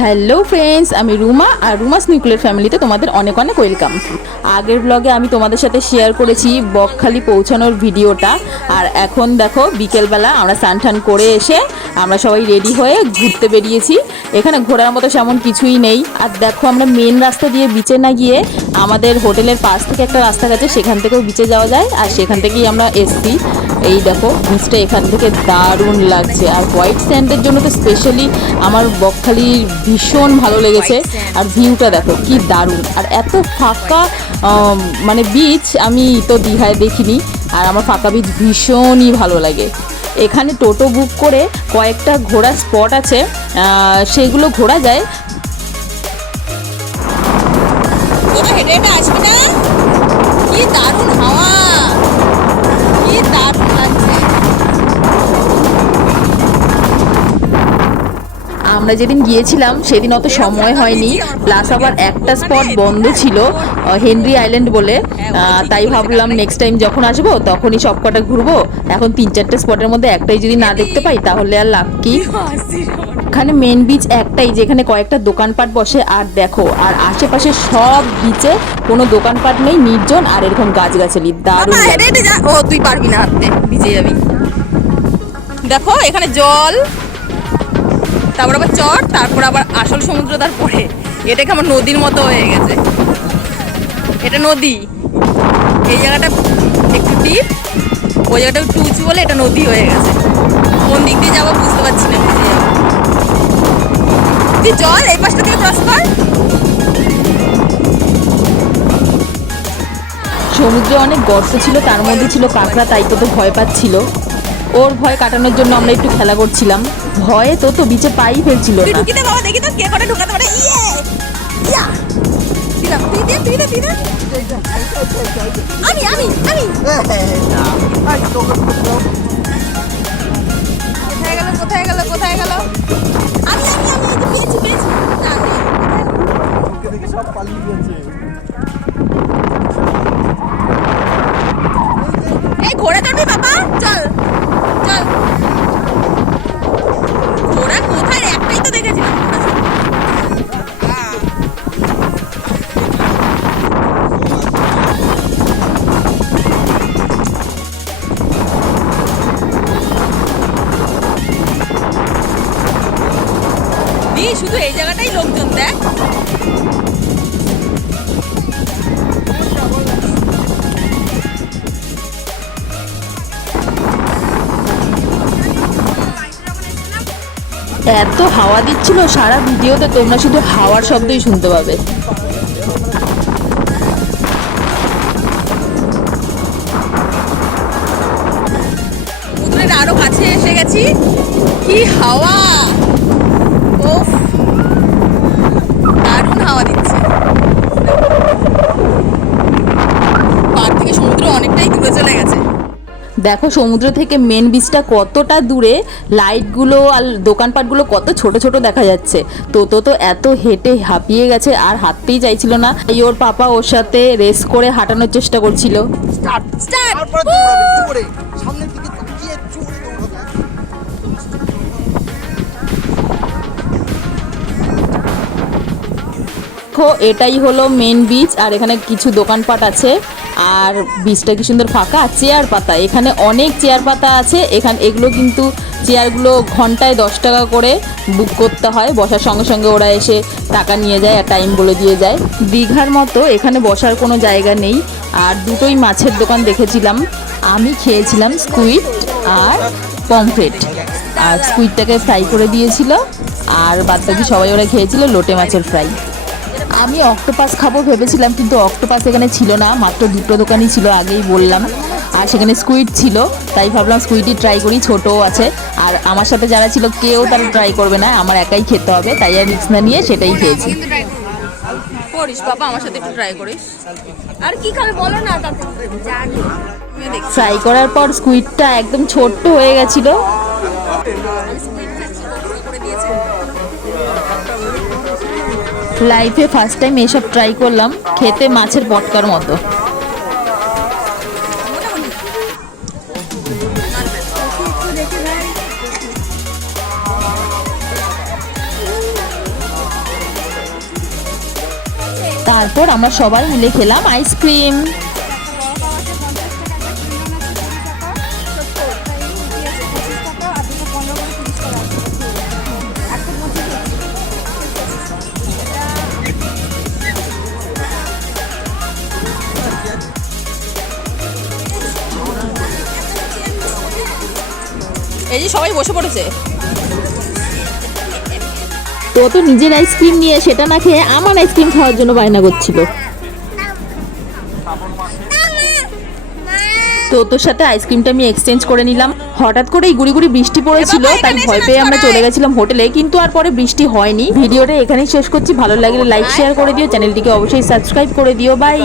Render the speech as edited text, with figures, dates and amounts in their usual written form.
Hello friends, আমি রুমা আর রুমাস nuclear ফ্যামিলিতে তোমাদের অনেক অনেক ওয়েলকাম। আগের ব্লগে আমি তোমাদের সাথে শেয়ার করেছি বকখালি পৌঁছানোর ভিডিওটা। আর এখন দেখো বিকেলবেলা আমরা স্নান টান করে এসে আমরা সবাই রেডি হয়ে ঘুরতে বেরিয়েছি। এখানে ঘোরার মতো সেমন কিছুই নেই। আর দেখো আমরা মেন রাস্তা দিয়ে বিচে না গিয়ে আমাদের হোটেলের পাশ থেকে একটা রাস্তা গেছে, সেখান থেকেও বিচে যাওয়া যায়। আর সেখান থেকেই আমরা এসছি। এই দেখো বিচটা এখান থেকে দারুণ লাগছে। আর হোয়াইট স্যান্ডের জন্য তো স্পেশালি আমার বকখালির ভীষণ ভালো লেগেছে। আর ভিউটা দেখো কি দারুণ। আর এত ফাঁকা মানে বিচ আমি তো দীঘায় দেখিনি। আর আমার ফাঁকা বিচ ভীষণই ভালো লাগে। এখানে টোটো বুক করে কয়েকটা ঘোরার স্পট আছে, সেগুলো ঘোরা যায়। হেঁটে হেঁটে আসবি না? কি দারুণ হাওয়া, কি দারুণ লাগছে। আমরা যেদিন গিয়েছিলাম সেদিন অত সময় হয়নি, প্লাস আবার একটা স্পট বন্ধ ছিল, হেনরি আইল্যান্ড বলে। তাই ভাবলাম নেক্সট টাইম যখন আসবো তখনই সব কটা ঘুরবো। এখন 3-4টে স্পটের মধ্যে একটাই যদি না দেখতে পাই তাহলে আর লাভ কি। এখানে মেন বিচ একটাই যেখানে কয়েকটা দোকানপাট বসে। আর দেখো আর আশেপাশে সব বিচে কোনো দোকানপাট নেই, নির্জন আর এরকম গাছগাছালি দারুণ। ও তুই পারবি না, হাঁটতে ভিজে যাবি। দেখো এখানে জল, তারপর আবার চট, তারপর আবার আসল সমুদ্র। তারপরে এটাকে আমার নদীর মতো হয়ে গেছে। এটা নদী, এই জায়গাটা একটু ডিপ, ওই জায়গাটা একটু উঁচু বলে এটা নদী হয়ে গেছে। কোন দিক দিয়ে যাবো বুঝতে পারছি না। তুই জল এই পাশটা থেকে ক্রস কর। সমুদ্রে অনেক গর্ত ছিল, তার মধ্যে ছিল কাঁকড়া, তাই তো ভয় পাচ্ছিল। ওর ভয় কাটানোর জন্য আমরা একটু খেলা করছিলাম। ভয়ে তো বিচে পাই ফেলছিল না। ঢুকিতে বাবা দেখি তো কে করে ঢুকাতে পারে। ইয়া দিলাম, তুই দে তুই দে তুই দে। আমি আমি আমি কোথায় গেল কোথায় গেল? আমি আমি আমি পেয়েছি পেয়েছি। না ওকে দেখে সব পালিয়ে গেছে। এই ঘোড়া চড়বি বাবা? চল চল। ঘোড়া কোথায়? একটাই তো দেখেছিলাম। শুধু এই জায়গাটাই লোকজন দেখ। এত হাওয়া দিচ্ছিল সারা ভিডিওতে, তোমরা শুধু হাওয়ার শব্দই শুনতে পাবে। সমুদ্রের আরো কাছে এসে গেছি। কি হাওয়া, ওফ দারুণ হাওয়া দিচ্ছে। পার থেকে সমুদ্র অনেকটাই দূরে চলে গেছে। দেখো সমুদ্র থেকে মেন বিচটা কতটা দূরে, লাইটগুলো আর দোকানপাটগুলো কত ছোট ছোট দেখা যাচ্ছে। তো এত হেঁটে হাঁপিয়ে গেছে আর হাঁটতেই চাইছিল না। এই ওর পাপা ওর সাথে রেস করে হাঁটানোর চেষ্টা করছিল। এটাই হলো মেন বিচ। আর এখানে কিছু দোকানপাট আছে। আর বিচটা কি সুন্দর ফাঁকা। চেয়ার পাতা, এখানে অনেক চেয়ার পাতা আছে। এগুলো কিন্তু চেয়ারগুলো ঘন্টায় 10 টাকা করে বুক করতে হয়। বসার সঙ্গে সঙ্গে ওরা এসে টাকা নিয়ে যায় আর টাইম বলে দিয়ে যায়। দীঘার মতো এখানে বসার কোনো জায়গা নেই। আর দুটোই মাছের দোকান দেখেছিলাম। আমি খেয়েছিলাম স্কুইড আর পমফ্রেট। আর স্কুইডটাকে ফ্রাই করে দিয়েছিল, আর বাদবাকি সবাই ওরা খেয়েছিল লোটে মাছের ফ্রাই। আমি অক্টোপাস খাবো ভেবেছিলাম, কিন্তু অক্টোপাস এখানে ছিল না, মাত্র দুটো দোকানই ছিল আগেই বললাম। আর সেখানে স্কুইড ছিল, তাই ভাবলাম স্কুইডই ট্রাই করি, ছোটও আছে। আর আমার সাথে যারা ছিল কেউ তারা ট্রাই করবে না, আমার একাই খেতে হবে, তাই আর রিস্ক না নিয়ে সেটাই খেয়েছি। করিস বাবা, আমার সাথে একটু ট্রাই করিস। আর কি খাবে বলো না। ফ্রাই করার পর স্কুইডটা একদম ছোট্ট হয়ে গেছিল। লাইফে ফার্স্ট টাইম এসব ট্রাই করলাম, খেতে মাছের পটকার মতো। তারপর আমরা সবাই মিলে খেলাম আইসক্রিম। এই যে সবাই বসে পড়েছে। তো তো নিজের আইসক্রিম নিয়ে সেটা না খেয়ে আমার আইসক্রিম খাওয়ার জন্য বায়না করছিল। তো তোর সাথে আইসক্রিমটা আমি এক্সচেঞ্জ করে নিলাম। হঠাৎ করেই গুড়ি গুড়ি বৃষ্টি পড়েছিল, তাই ভয় পেয়ে আমরা চলে গেছিলাম হোটেলে, কিন্তু আর পরে বৃষ্টি হয়নি। ভিডিওটা এখানেই শেষ করছি। ভালো লাগলে লাইক শেয়ার করে দিও, চ্যানেলটিকে অবশ্যই সাবস্ক্রাইব করে দিও। বাই।